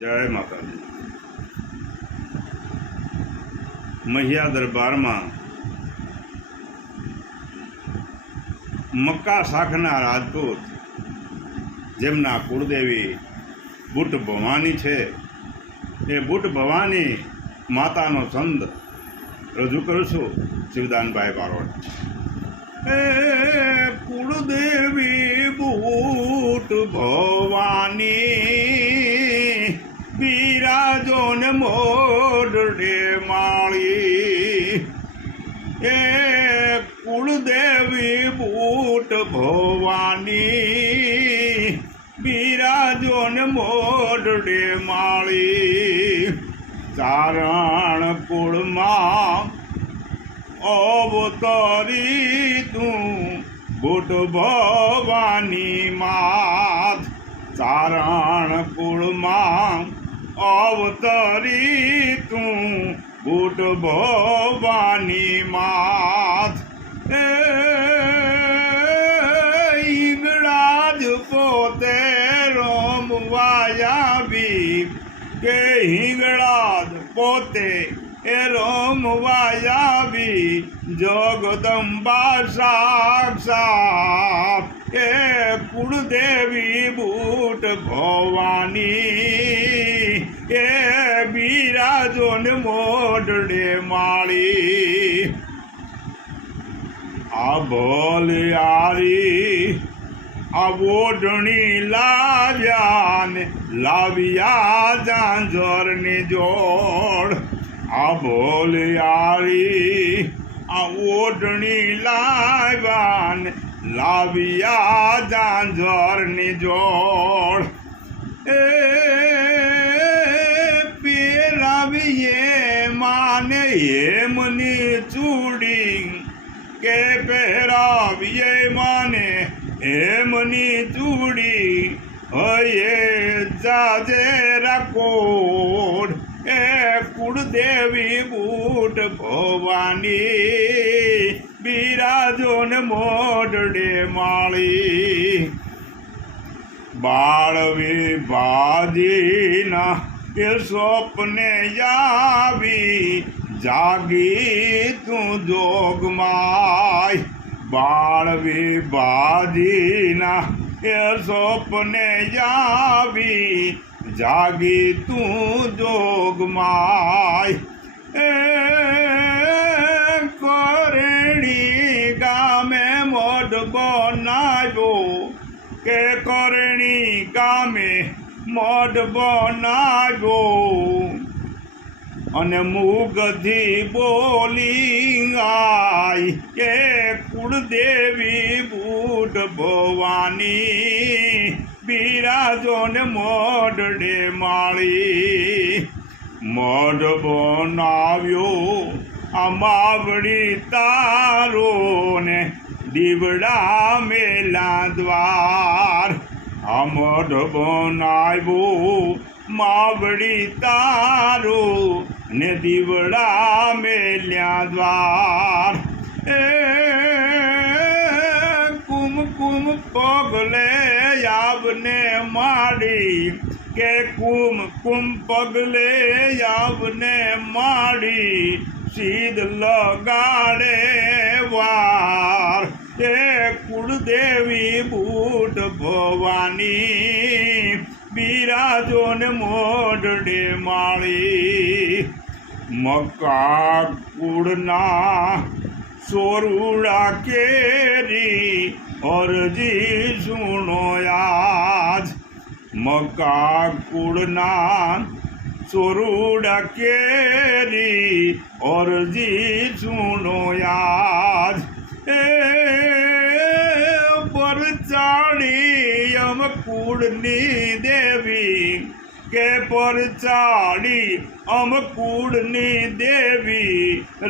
જય માતાજી। મહિયા દરબારમાં મક્કા શાખના રાજપૂત જેમના કુળદેવી બુટ ભવાની છે, એ બુટ ભવાની માતાનો છંદ રજૂ કરું છું। શિવદાનભાઈ બારોટ। એ કુળદેવી બુટ ભવાની બિરાજો ને મોઢડે માળી। એ કુળદેવી બુટ ભવાની બિરાજો ને મોઢડે માળી। ચારણ કુળમાં અવતરી તું બુટ ભવાની માત। ચારણ કુળમાં અવતરી તું બુટ ભવાની માત। એ ઈંગળાજ પોતે રમવાયાવી કે હિંગળાજ પોતે એ રમવાયાવી જગદંબા સાક્ષાત। એ કુળદેવી બુટ ભવાની એ બિરાજો ને મોઢડે માળી। આ ભલિયારી આ ઓઢણી લાવ્યા ને લાવ્યા ઝાંઝરની જોડ। આ ભોલિયારી આ ઓઢણી લાવ્યા ને લાવ્યા ઝાંઝરની જોડ। એ પેરાવીએ માને હેમની ચૂડી કે પહેરાવીએ માને હેમની ચૂડી હયે જાજેરા કોડ। એ કુળદેવી બુટ ભવાની બિરાજો ને મોઢડે માળી। બાળવી બાજીના એ સ્વપ્ને આવી જાગી તું જોગમાય। બાળવી બાજીના એ સ્વપ્ને આવી જાગી તું જોગમાય। એ કરેણી ગામે મોઢ બનાવ્યો કે કરેણી ગામે મોઢ બનાવ્યો અને મુગથી બોલી આય કે કુળદેવી બુટ ભવાની બિરાજો ને મોઢડે માળી। મોઢ બનાવ્યો આ માવડી તારો ને દીવડા મેલા દ્વાર। આ મોઢ બનાવ્યો માવડી તારો ને દીવડા મેલ્યા દ્વાર। એ કુમકુમ પગલે આવને માડી કે કુમકુમ પગલે આવને માડી સીધ લગાડે વાર। એ કુળદેવી બુટ ભવાની બિરાજો ને મોઢડે માળી। મક્કા કુળના સોરુડા કેરી અરજી સુનો આજ। મક્કા કુળના સોરુડા કેરી અરજી સુનો આજ। એ પરચાળી અમ કુળની દેવી કે પરચાળી અમ કુળની દેવી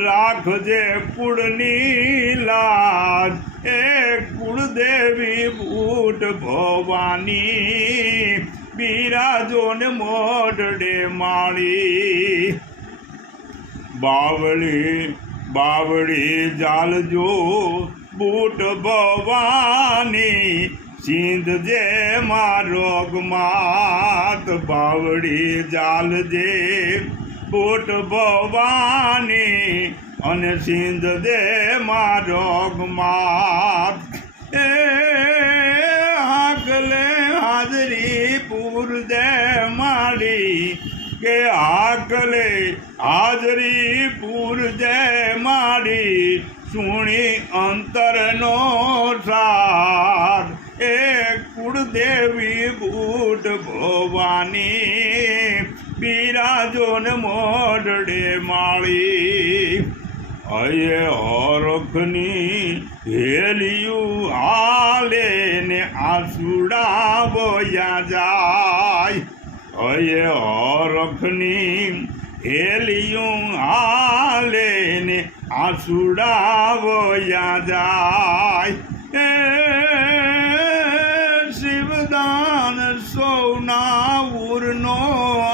રાખજે કુળની લાજ। એ કુળદેવી બુટ ભવાની બિરાજો ને મોઢડે માળી। બાવળી બાવળી જાલજો બુટ ભવાની સિંધ જે રોગ માત બાવડી જાલજે બુટ ભવાની અને સિંધ દે રોગ માત એ હાકલે હાજરી પૂર દે મારી કે હાકલે હાજરી પૂર દે મારી સુણી અંતરનો સાર એ કુળદેવી બુટ ભવાની બિરાજો ને મોઢડે માળી અયે હરખની હેલિયું હાલે ને આસુડા બોયા જાય અયે હરખની હેલિયું હાલે ને આસુડા બોયા જાય એ શિવદાન સૌના ઉરનો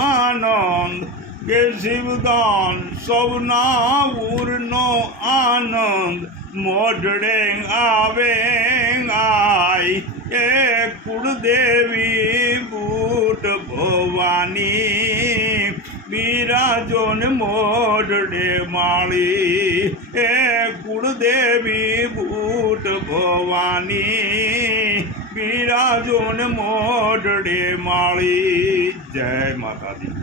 આનંદ કે શિવદાન સૌના ઉરનો આનંદ મોઢડે આવે આય એ કુળદેવી બુટ ભવાની બિરાજો ને મોઢડે માળી એ કુળદેવી બુટ ભવાની બિરાજો ને મોઢડે માળી જય માતાજી।